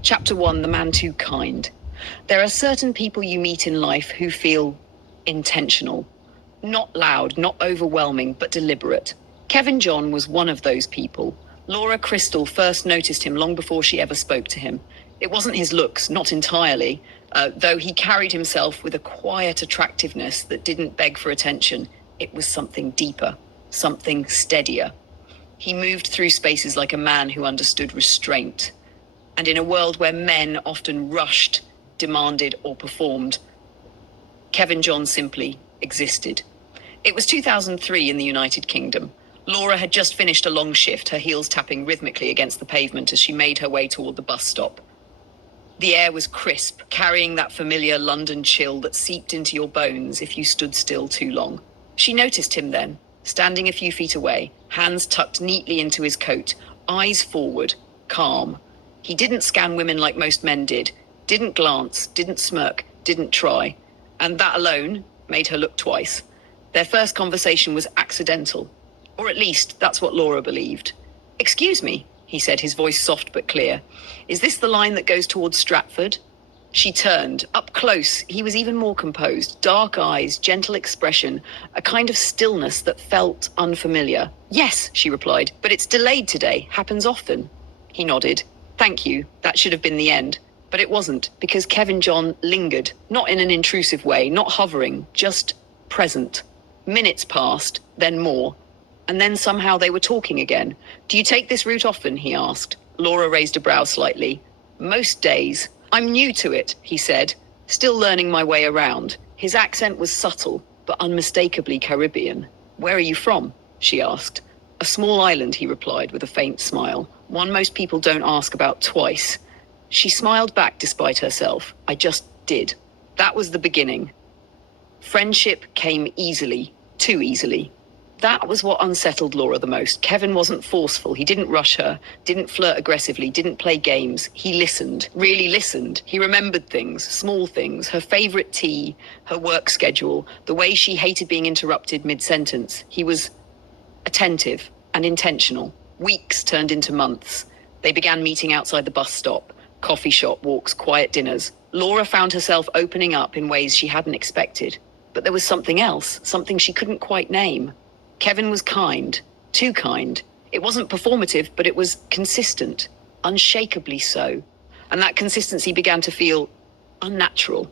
Chapter 1, The Man Too Kind. There are certain people you meet in life who feel intentional. Not loud, not overwhelming, but deliberate. Kevin John was one of those people. Laura Crystal first noticed him long before she ever spoke to him. It wasn't his looks, not entirely, though he carried himself with a quiet attractiveness that didn't beg for attention. It was something deeper, something steadier. He moved through spaces like a man who understood restraint. And in a world where men often rushed, demanded, or performed, Kevin John simply existed. It was 2003 in the United Kingdom. Laura had just finished a long shift, her heels tapping rhythmically against the pavement as she made her way toward the bus stop. The air was crisp, carrying that familiar London chill that seeped into your bones if you stood still too long. She noticed him then, standing a few feet away, hands tucked neatly into his coat, eyes forward, calm. He didn't scan women like most men did, didn't glance, didn't smirk, didn't try. And that alone made her look twice. Their first conversation was accidental. Or at least, that's what Laura believed. "Excuse me," he said, his voice soft but clear. "Is this the line that goes towards Stratford?" She turned. Up close, he was even more composed. Dark eyes, gentle expression, a kind of stillness that felt unfamiliar. "Yes," she replied, "but it's delayed today. Happens often." He nodded. "Thank you. That should have been the end." But it wasn't, because Kevin John lingered, not in an intrusive way, not hovering, just present. Minutes passed, then more. And then somehow they were talking again. "Do you take this route often?" he asked. Laura raised a brow slightly. "Most days. I'm new to it," he said, still learning my way around. His accent was subtle, but unmistakably Caribbean. "Where are you from?" she asked. "A small island," he replied with a faint smile. "One most people don't ask about twice." She smiled back despite herself. "I just did." That was the beginning. Friendship came easily, too easily. That was what unsettled Laura the most. Kevin wasn't forceful. He didn't rush her, didn't flirt aggressively, didn't play games. He listened, really listened. He remembered things, small things, her favorite tea, her work schedule, the way she hated being interrupted mid-sentence. He was attentive and intentional. Weeks turned into months. They began meeting outside the bus stop, coffee shop walks, quiet dinners. Laura found herself opening up in ways she hadn't expected. But there was something else, something she couldn't quite name. Kevin was kind, too kind. It wasn't performative, but it was consistent, unshakably so. And that consistency began to feel unnatural.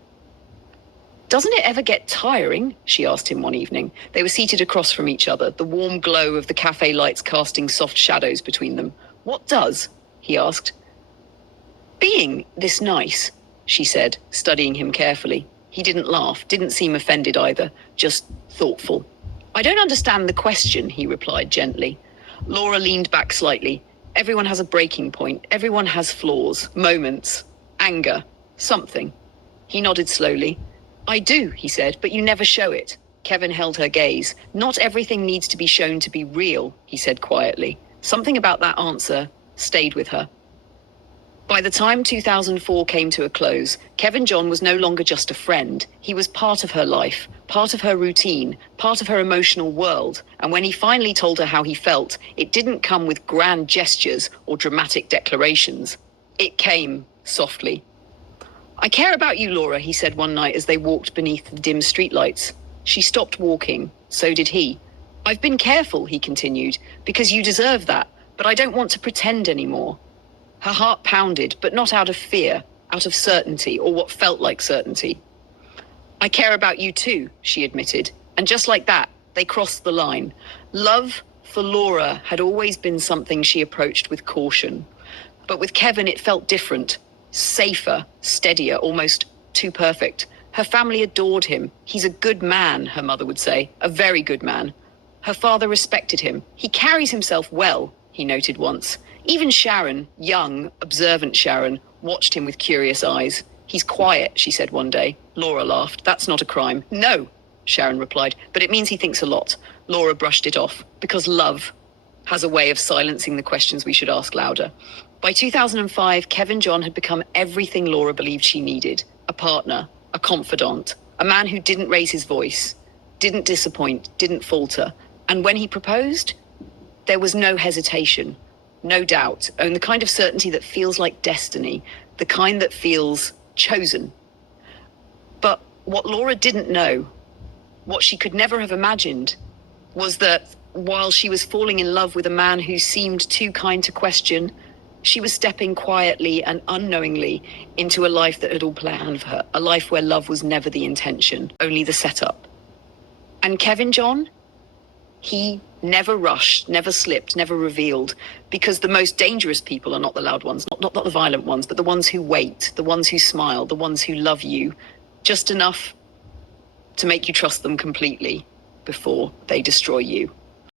"Doesn't it ever get tiring?" she asked him one evening. They were seated across from each other, the warm glow of the cafe lights casting soft shadows between them. "What does?" he asked. "Being this nice," she said, studying him carefully. He didn't laugh, didn't seem offended either, just thoughtful. "I don't understand the question," he replied gently. Laura leaned back slightly. "Everyone has a breaking point. Everyone has flaws, moments, anger, something." He nodded slowly. "I do," he said, "but you never show it." Kevin held her gaze. "Not everything needs to be shown to be real," he said quietly. Something about that answer stayed with her. By the time 2004 came to a close, Kevin John was no longer just a friend. He was part of her life, part of her routine, part of her emotional world. And when he finally told her how he felt, it didn't come with grand gestures or dramatic declarations. It came softly. "I care about you, Laura," he said one night as they walked beneath the dim streetlights. She stopped walking. So did he. "I've been careful," he continued, "because you deserve that, but I don't want to pretend anymore." Her heart pounded, but not out of fear, out of certainty, or what felt like certainty. "I care about you too," she admitted. And just like that, they crossed the line. Love for Laura had always been something she approached with caution. But with Kevin, it felt different, safer, steadier, almost too perfect. Her family adored him. "He's a good man," her mother would say, "a very good man." Her father respected him. "He carries himself well," he noted once. Even Sharon, young, observant Sharon, watched him with curious eyes. "He's quiet," she said one day. Laura laughed. "That's not a crime." "No," Sharon replied, "but it means he thinks a lot." Laura brushed it off, because love has a way of silencing the questions we should ask louder. By 2005, Kevin John had become everything Laura believed she needed. A partner, a confidant, a man who didn't raise his voice, didn't disappoint, didn't falter. And when he proposed, there was no hesitation. No doubt, and the kind of certainty that feels like destiny. the kind that feels chosen. But what Laura didn't know, what she could never have imagined, was that while she was falling in love with a man who seemed too kind to question, she was stepping quietly and unknowingly into a life that had all planned for her, a life where love was never the intention, only the setup. And Kevin John, he never rushed, never slipped, never revealed, because the most dangerous people are not the loud ones, not the violent ones, but the ones who wait, the ones who smile, the ones who love you just enough to make you trust them completely before they destroy you.